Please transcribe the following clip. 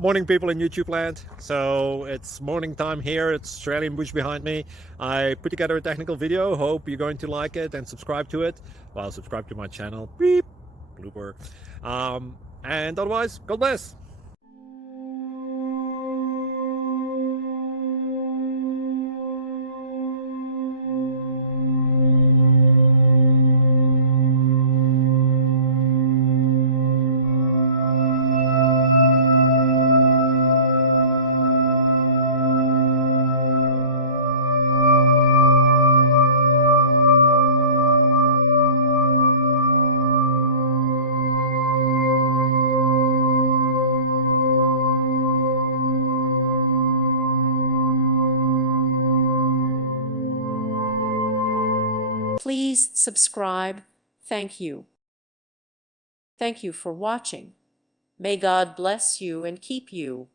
Morning, people in YouTube land. So it's morning time here. It's Australian bush behind me. I put together a technical video. Hope you're going to like it and subscribe to it. Well, subscribe to my channel. Beep, blooper. And otherwise, God bless. Please subscribe. Thank you. Thank you for watching. May God bless you and keep you.